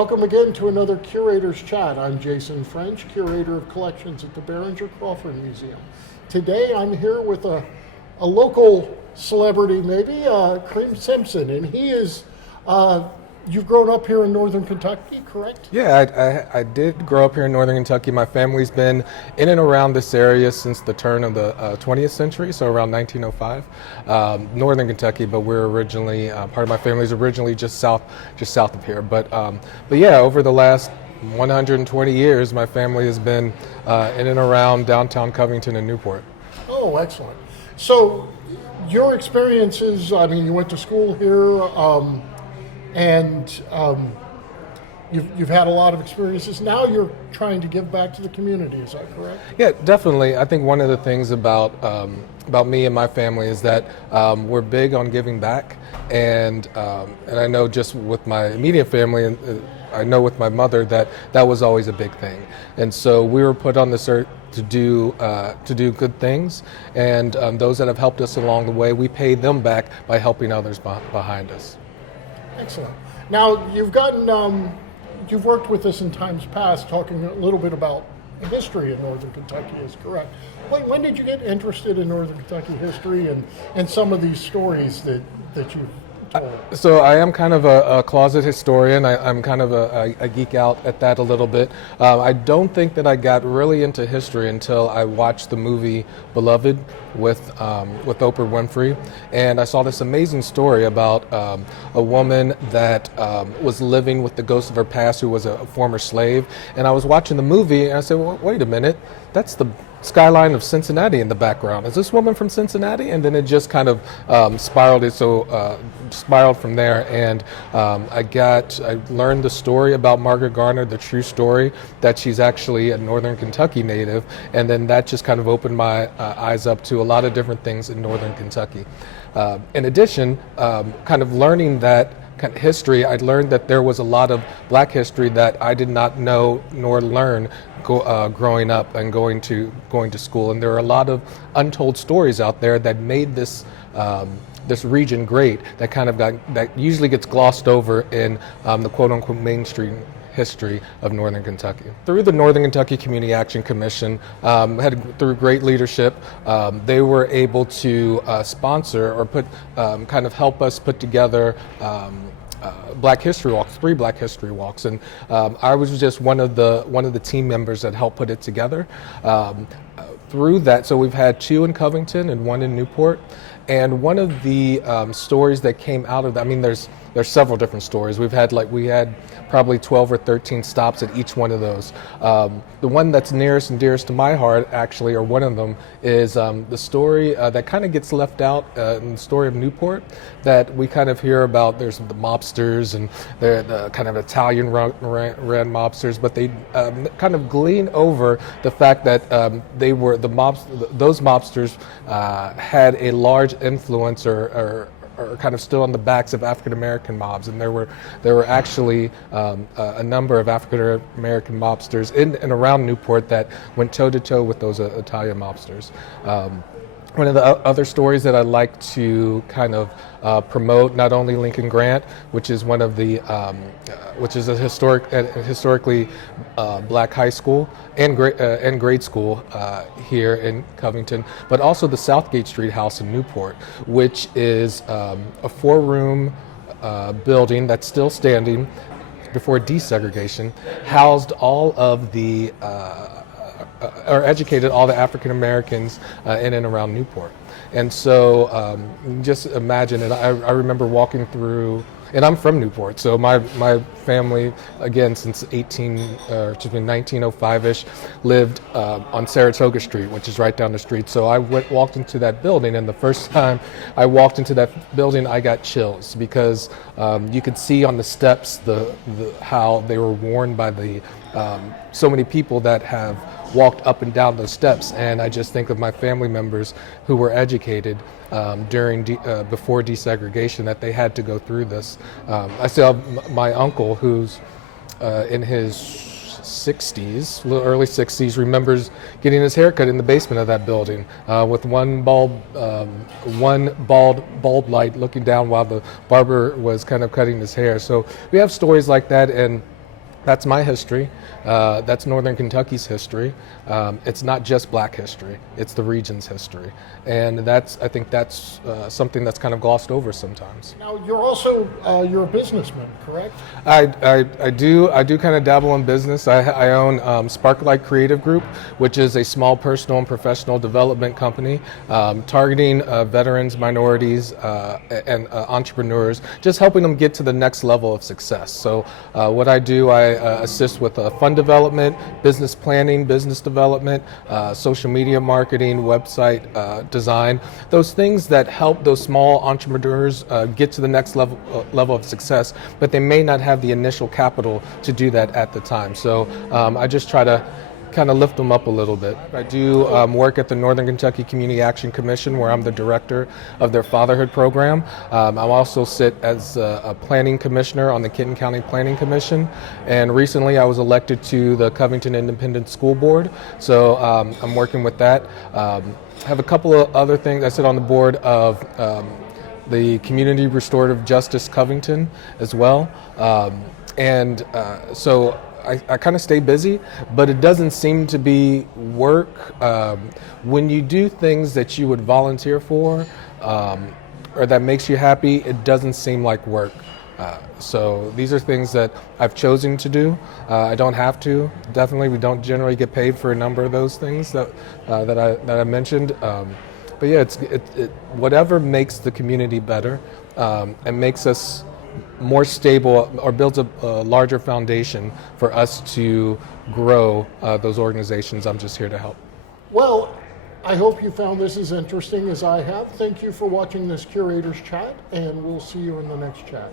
Welcome again to another Curator's Chat. I'm Jason French, Curator of Collections at the Behringer-Crawford Museum. Today I'm here with a local celebrity, maybe, Kareem Simpson, and he is, you've grown up here in Northern Kentucky, correct? Yeah, I did grow up here in Northern Kentucky. My family's been in and around this area since the turn of the 20th century, so around 1905. Northern Kentucky, but we're originally, part of my family is originally just south of here. But yeah, over the last 120 years, my family has been in and around downtown Covington and Newport. Oh, excellent. So your experiences, I mean, you went to school here, and you've had a lot of experiences. Now you're trying to give back to the community. Is that correct? Yeah, definitely. I think one of the things about me and my family is that we're big on giving back, and I know just with my immediate family, and I know with my mother that was always a big thing. And so we were put on this earth to do good things, and those that have helped us along the way, we pay them back by helping others behind us. Excellent. Now, you've worked with us in times past, talking a little bit about the history of Northern Kentucky, is correct. When did you get interested in Northern Kentucky history and some of these stories that you've told? So I am kind of a closet historian. I'm kind of a geek out at that a little bit. I don't think that I got really into history until I watched the movie Beloved with Oprah Winfrey, and I saw this amazing story about a woman that was living with the ghost of her past, who was a former slave. And I was watching the movie, and I said, well, wait a minute, that's the skyline of Cincinnati in the background. Is this woman from Cincinnati? And then it just kind of spiraled from there. And I learned the story about Margaret Garner, the true story, that she's actually a Northern Kentucky native. And then that just kind of opened my eyes up to a lot of different things in Northern Kentucky. In addition, kind of learning that kind of history, I learned that there was a lot of Black history that I did not know nor learn growing up and going to school. And there are a lot of untold stories out there that made this region great, that usually gets glossed over in the quote-unquote mainstream history of Northern Kentucky. Through the Northern Kentucky Community Action Commission, through great leadership, they were able to sponsor or help us put together Black History Walks, 3 Black History Walks, and I was just one of the team members that helped put it together. Through that, so we've had 2 in Covington and 1 in Newport, and one of the stories that came out of that, I mean, there's several different stories. We had probably 12 or 13 stops at each one of those. The one that's nearest and dearest to my heart, actually, or one of them, is the story that kind of gets left out in the story of Newport, that we kind of hear about. There's the mobsters, and they're the kind of Italian ran mobsters, but they kind of glean over the fact that those mobsters had a large influence or kind of still on the backs of African American mobs, and there were actually a number of African American mobsters in and around Newport that went toe to toe with those Italian mobsters. One of the other stories that I'd like to kind of promote, not only Lincoln Grant, which is one of the, which is a historically Black high school and grade school here in Covington, but also the Southgate Street House in Newport, which is a 4-room building that's still standing before desegregation, housed all of the or educated all the African Americans in and around Newport. And so just imagine it. I remember walking through, and I'm from Newport, so my family, again, since 1905-ish, lived on Saratoga Street, which is right down the street. So I walked into that building, and the first time I walked into that building, I got chills, because you could see on the steps how they were worn by the so many people that have walked up and down those steps. And I just think of my family members who were educated before desegregation, that they had to go through this. I saw my uncle, who's in his 60s, early 60s, remembers getting his haircut in the basement of that building with one bald light looking down while the barber was kind of cutting his hair. So we have stories like that, and That's my history. That's Northern Kentucky's history. It's not just Black history; it's the region's history, and I think that's something that's kind of glossed over sometimes. Now, you're also you're a businessman, correct? I do kind of dabble in business. I own Sparklight Creative Group, which is a small personal and professional development company targeting veterans, minorities, and entrepreneurs, just helping them get to the next level of success. So what I do, I assist with fund development, business planning, business development, social media marketing, website design, those things that help those small entrepreneurs get to the next level of success, but they may not have the initial capital to do that at the time. So I just try to kind of lift them up a little bit. I do work at the Northern Kentucky Community Action Commission, where I'm the director of their fatherhood program. I also sit as a planning commissioner on the Kenton County Planning Commission, and recently I was elected to the Covington Independent School Board, so I'm working with that. I have a couple of other things. I sit on the board of the Community Restorative Justice Covington as well, so I kind of stay busy, but it doesn't seem to be work. When you do things that you would volunteer for or that makes you happy, it doesn't seem like work. So these are things that I've chosen to do. I don't have to. Definitely, we don't generally get paid for a number of those things that I mentioned. But yeah, whatever makes the community better and makes us more stable or builds a larger foundation for us to grow those organizations. I'm just here to help. Well, I hope you found this as interesting as I have. Thank you for watching this Curator's Chat, and we'll see you in the next chat.